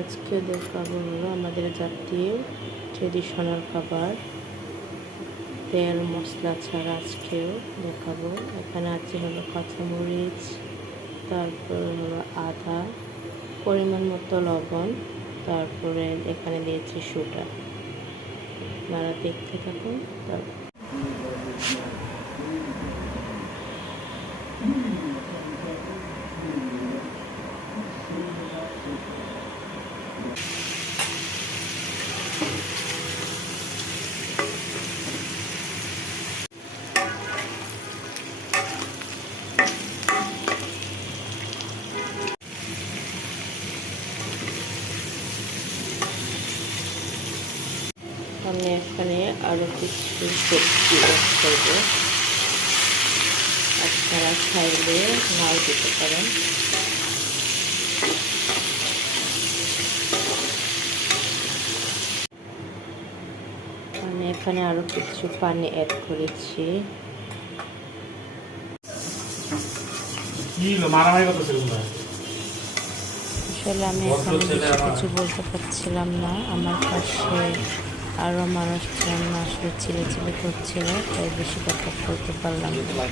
আজকে দেখাবো হলো আমাদের জাতীয় ট্রেডিশনাল খাবার, তেল মশলা ছাড়া আজকেও দেখাবো। এখানে আছে হলো কাঁচামরিচ, তারপর হলো আদা, পরিমাণ মতো লবণ, তারপরে এখানে দিয়েছি সুটা। আপনারা দেখতে থাকুন। আমি এখানে আরও কিছু সবজি অ্যাড করবো, আপনারা চাইলে নাও দিতে পারেন। আমি এখানে আরও কিছু পানি অ্যাড করেছি। আসলে আমি এখানে বেশি কিছু বলতে পারছিলাম না, আমার পাশে আরও মানুষজন আসলে চিলে করছিল, তাই বেশি কথা বলতে পারলাম না।